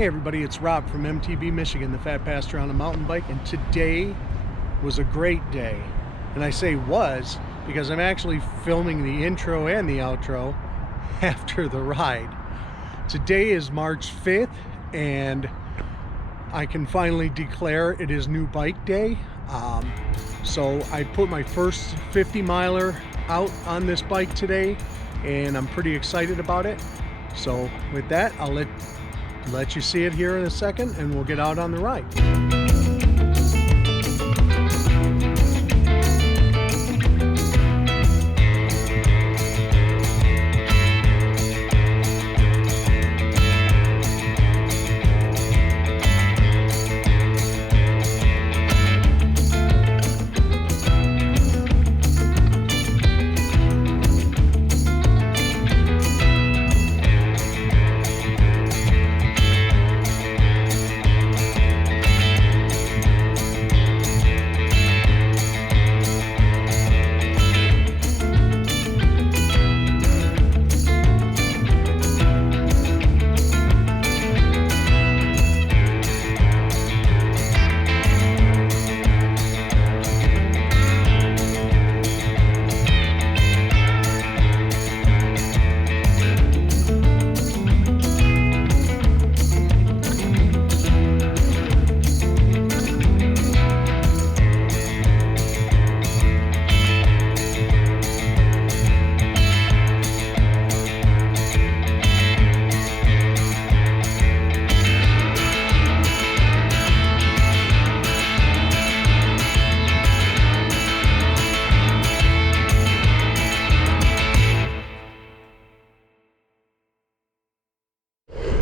Hey everybody, it's Rob from MTB Michigan, the Fat Pastor on a Mountain Bike, and today was a great day. And I say was because I'm actually filming the intro and the outro after the ride. Today is March 5th and I can finally declare it is new bike day. So I put my first 50 miler out on this bike today and I'm pretty excited about it. So with that, I'll let you see it here in a second and we'll get out on the ride.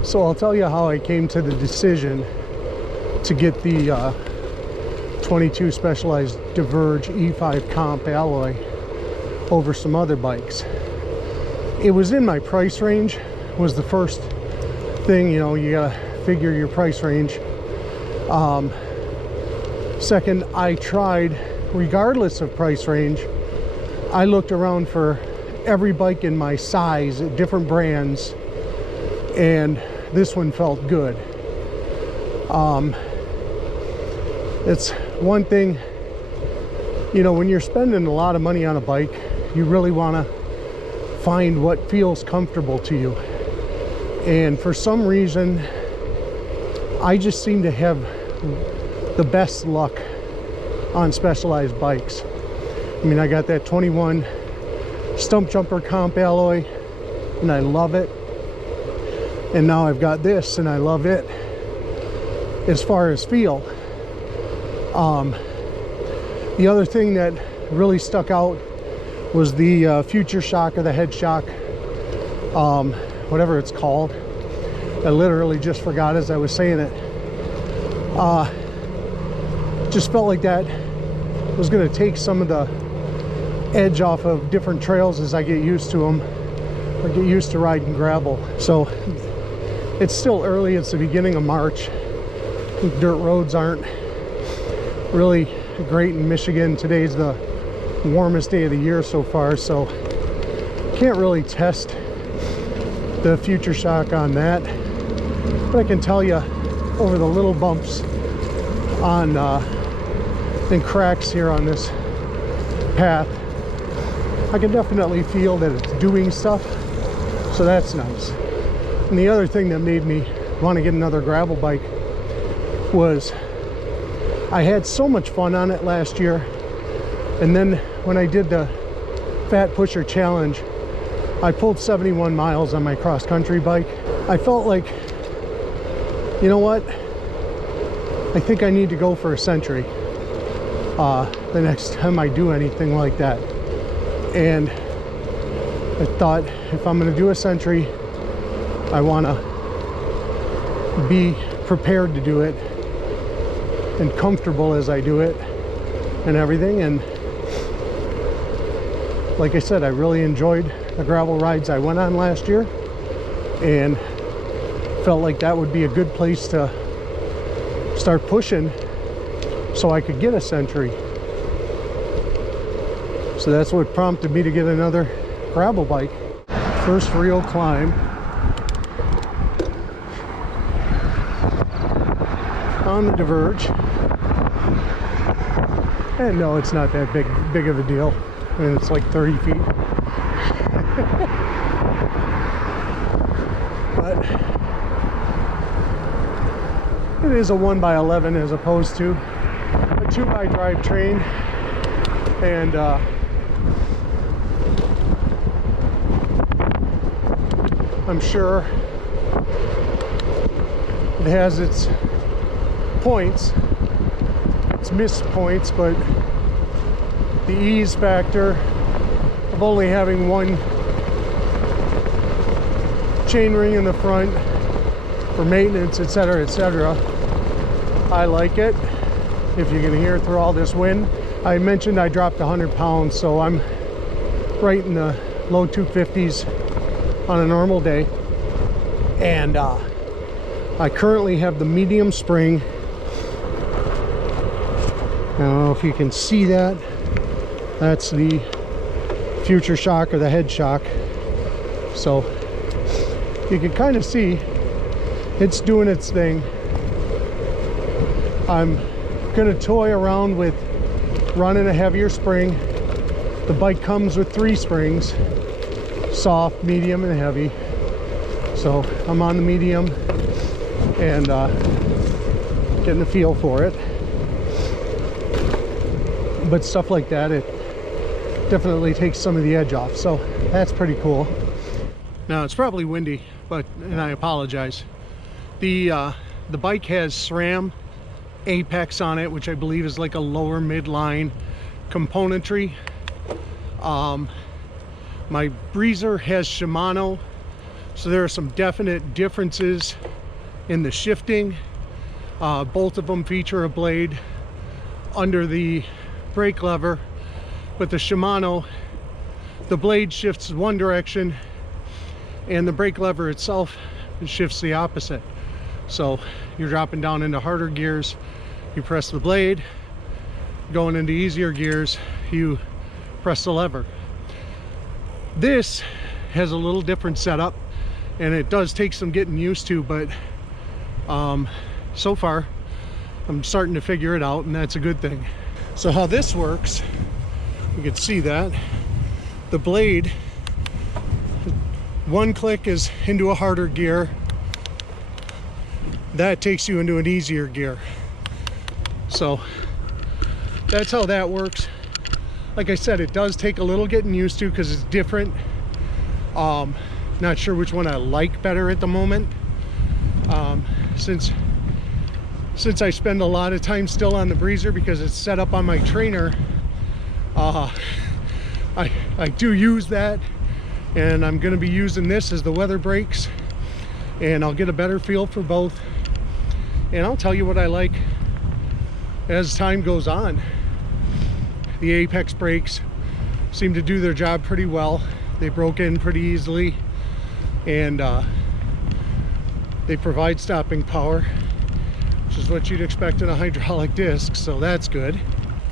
So I'll tell you how I came to the decision to get the 22 Specialized Diverge E5 Comp alloy over some other bikes. It was in my price range, was the first thing, you know, you gotta figure your price range. Second, I tried, regardless of price range, I looked around for every bike in my size at different brands, and this one felt good. It's one thing, you know, when you're spending a lot of money on a bike, you really want to find what feels comfortable to you. And for some reason, I just seem to have the best luck on Specialized bikes. I mean, I got that 21 Stump Jumper Comp alloy, and I love it. And now I've got this and I love it as far as feel. The other thing that really stuck out was the future shock or the head shock, whatever it's called. I literally just forgot as I was saying it. Just felt like that was going to take some of the edge off of different trails as I get used to them or get used to riding gravel. So it's still early, it's the beginning of March. Dirt roads aren't really great in Michigan. Today's the warmest day of the year so far, so can't really test the future shock on that. But I can tell you, over the little bumps on and cracks here on this path, I can definitely feel that it's doing stuff, so that's nice. And the other thing that made me want to get another gravel bike was I had so much fun on it last year, and then when I did the Fat Pusher Challenge, I pulled 71 miles on my cross-country bike. I felt like, you know what, I think I need to go for a century the next time I do anything like that. And I thought, if I'm going to do a century, I want to be prepared to do it and comfortable as I do it and everything. And like I said, I really enjoyed the gravel rides I went on last year and felt like that would be a good place to start pushing so I could get a century. So that's what prompted me to get another gravel bike. First real climb. on the Diverge. And no, it's not that big of a deal. I mean, it's like 30 feet. But it is a 1x11 as opposed to a 2x drivetrain. And I'm sure it has its points, its missed points, but the ease factor of only having one chain ring in the front for maintenance, etc., etc., I like it. If you can hear through all this wind, I mentioned I dropped 100 pounds, so I'm right in the low 250s on a normal day. And I currently have the medium spring. I don't know if you can see that. That's the future shock or the head shock. So you can kind of see it's doing its thing. I'm gonna toy around with running a heavier spring. The bike comes with 3 springs, soft, medium, and heavy. So I'm on the medium and getting a feel for it. But stuff like that, it definitely takes some of the edge off. So that's pretty cool. Now it's probably windy, and I apologize. The bike has SRAM Apex on it, which I believe is like a lower midline componentry. My Breezer has Shimano, so there are some definite differences in the shifting. Both of them feature a blade under the brake lever, but the Shimano, the blade shifts one direction and the brake lever itself shifts the opposite. So you're dropping down into harder gears, you press the blade. Going into easier gears, you press the lever. This has a little different setup, and it does take some getting used to, but so far I'm starting to figure it out, and that's a good thing. So how this works, you can see that the blade, one click is into a harder gear, that takes you into an easier gear. So that's how that works. Like I said, it does take a little getting used to because it's different. Not sure which one I like better at the moment. Since I spend a lot of time still on the Breezer because it's set up on my trainer, I do use that, and I'm going to be using this as the weather breaks, and I'll get a better feel for both, and I'll tell you what I like as time goes on. The Apex brakes seem to do their job pretty well. They broke in pretty easily, and they provide stopping power, which is what you'd expect in a hydraulic disc, so that's good.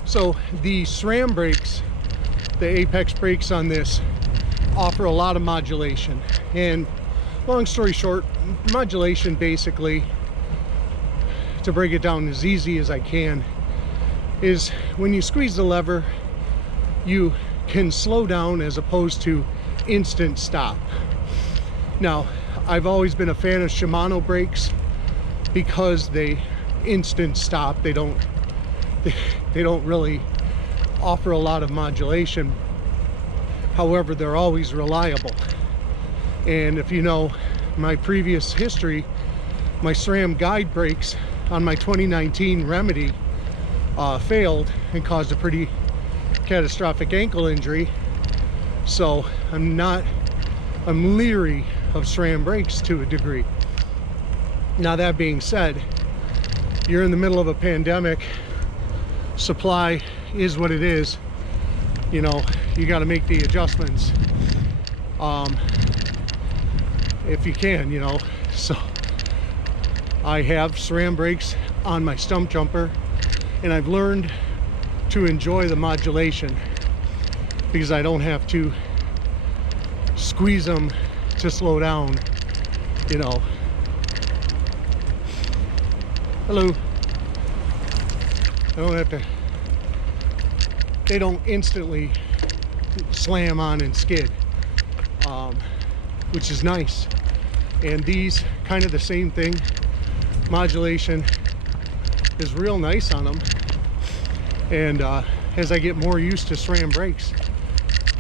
So the SRAM brakes, the Apex brakes on this, offer a lot of modulation. And long story short, modulation basically, to break it down as easy as I can, is when you squeeze the lever, you can slow down as opposed to instant stop. Now, I've always been a fan of Shimano brakes because they instant stop. They don't really offer a lot of modulation. However, they're always reliable. And if you know my previous history, my SRAM guide brakes on my 2019 Remedy failed and caused a pretty catastrophic ankle injury. So I'm leery of SRAM brakes to a degree. Now, that being said, you're in the middle of a pandemic. Supply is what it is. You know, you got to make the adjustments if you can, you know. So I have SRAM brakes on my stump jumper, and I've learned to enjoy the modulation because I don't have to squeeze them to slow down, you know. Hello. I don't have to, they don't instantly slam on and skid, which is nice. And these, kind of the same thing. Modulation is real nice on them. And as I get more used to SRAM brakes,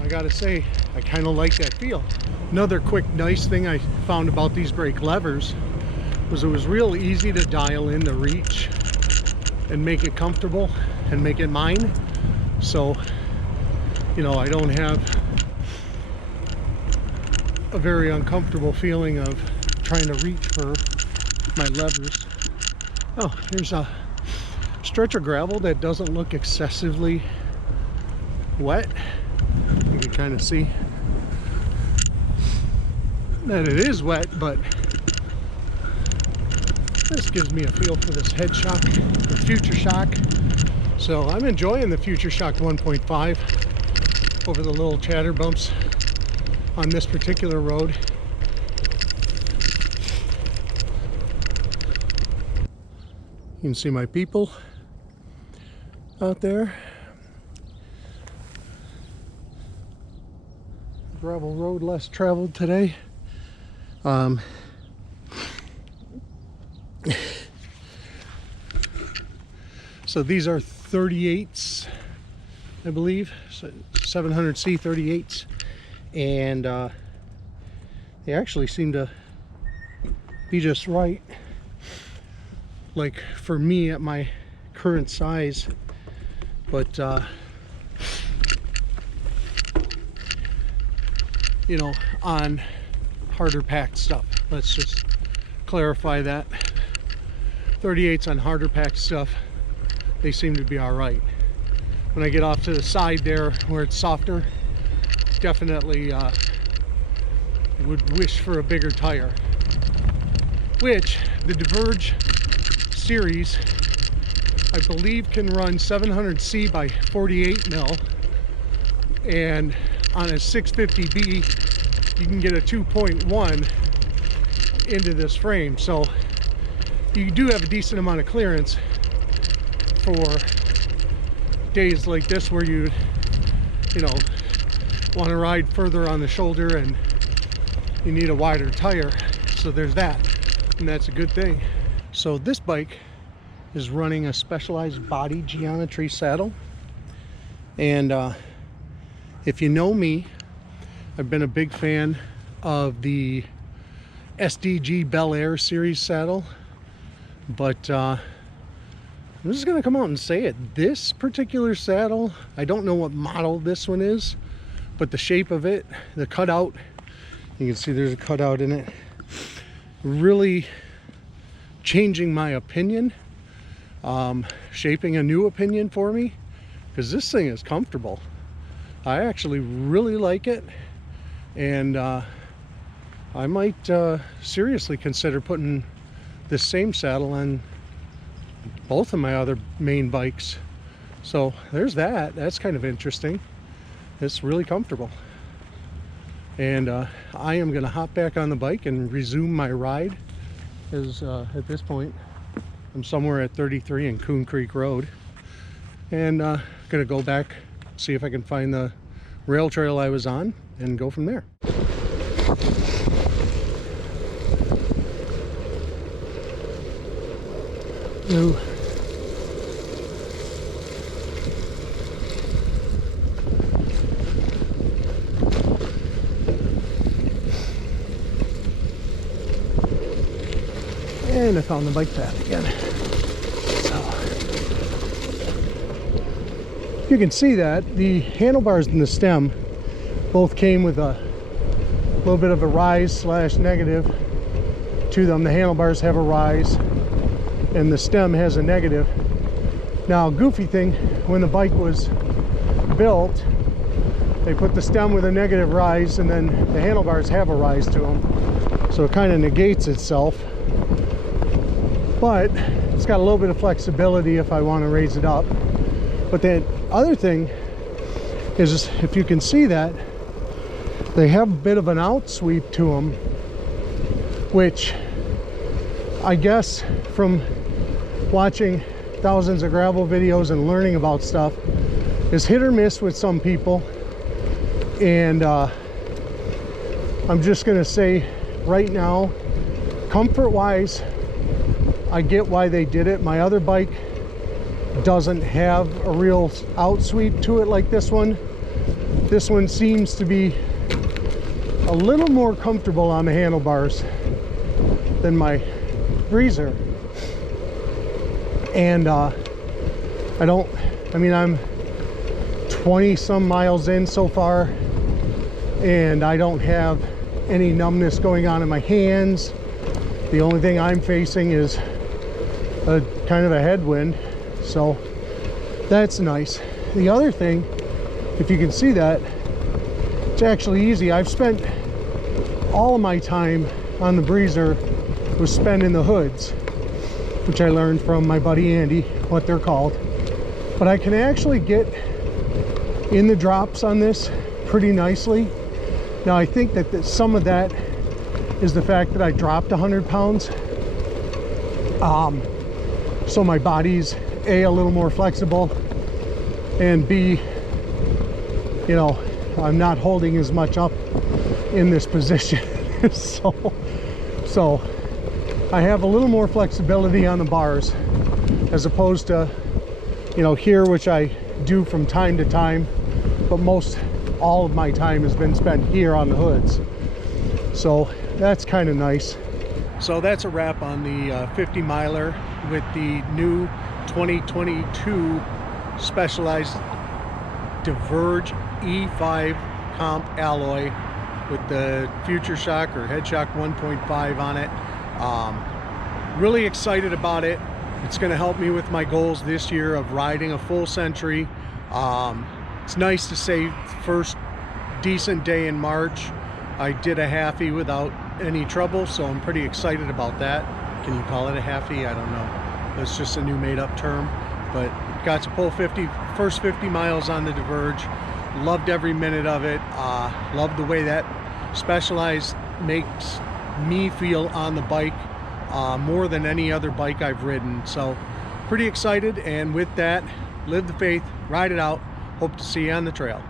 I gotta say, I kind of like that feel. Another quick nice thing I found about these brake levers was it was real easy to dial in the reach and make it comfortable and make it mine. So, you know, I don't have a very uncomfortable feeling of trying to reach for my levers. Oh, here's a stretch of gravel that doesn't look excessively wet. You can kind of see that it is wet, but this gives me a feel for this head shock, or future shock. So I'm enjoying the Future Shock 1.5 over the little chatter bumps on this particular road. You can see my people out there. Gravel road less traveled today. So these are 38s, I believe, so 700C 38s, and they actually seem to be just right, like for me at my current size. But you know, on harder packed stuff, let's just clarify that. 38s on harder packed stuff, they seem to be all right. When I get off to the side there where it's softer, definitely would wish for a bigger tire, which the Diverge series I believe can run 700C by 48 mil, and on a 650B you can get a 2.1 into this frame, so you do have a decent amount of clearance for days like this where you know, want to ride further on the shoulder and you need a wider tire. So there's that, and that's a good thing. So this bike is running a Specialized body geometry saddle, and if you know me, I've been a big fan of the SDG Bel Air series saddle, but I'm just gonna come out and say it. This particular saddle, I don't know what model this one is, but the shape of it, the cutout, you can see there's a cutout in it, really changing my opinion, shaping a new opinion for me, because this thing is comfortable. I actually really like it, and I might seriously consider putting this same saddle on both of my other main bikes. So there's that. That's kind of interesting. It's really comfortable, and I am going to hop back on the bike and resume my ride, as at this point I'm somewhere at 33 in Coon Creek Road, and going to go back, see if I can find the rail trail I was on, and go from there. Ooh. And I found the bike path again. So you can see that the handlebars and the stem both came with a little bit of a rise slash negative to them. The handlebars have a rise and the stem has a negative. Now, goofy thing, when the bike was built, they put the stem with a negative rise, and then the handlebars have a rise to them, so it kind of negates itself. But it's got a little bit of flexibility if I want to raise it up. But the other thing is, if you can see that, they have a bit of an out sweep to them, which I guess from watching thousands of gravel videos and learning about stuff, is hit or miss with some people. And I'm just gonna say right now, comfort wise, I get why they did it. My other bike doesn't have a real out sweep to it like this one. This one seems to be a little more comfortable on the handlebars than my Breezer. And I'm 20 some miles in so far, and I don't have any numbness going on in my hands. The only thing I'm facing is a kind of a headwind, so that's nice. The other thing, if you can see that, it's actually easy. I've spent all of my time on the Breezer was spent in the hoods, which I learned from my buddy Andy what they're called. But I can actually get in the drops on this pretty nicely. Now I think that some of that is the fact that I dropped 100 pounds. So my body's a little more flexible, and B, you know, I'm not holding as much up in this position. so I have a little more flexibility on the bars, as opposed to, you know, here, which I do from time to time, but all of my time has been spent here on the hoods. So that's kind of nice. So that's a wrap on the 50 miler with the new 2022 Specialized Diverge E5 comp alloy with the Future Shock or Head Shock 1.5 on it. Really excited about it. It's going to help me with my goals this year of riding a full century. It's nice to say first decent day in March I did a halfie without any trouble, so I'm pretty excited about that. Can you call it a halfie? I don't know. It's just a new made-up term, but got to pull first 50 miles on the Diverge. Loved every minute of it. Loved the way that Specialized makes me feel on the bike, more than any other bike I've ridden. So pretty excited, and with that, live the faith, ride it out. Hope to see you on the trail.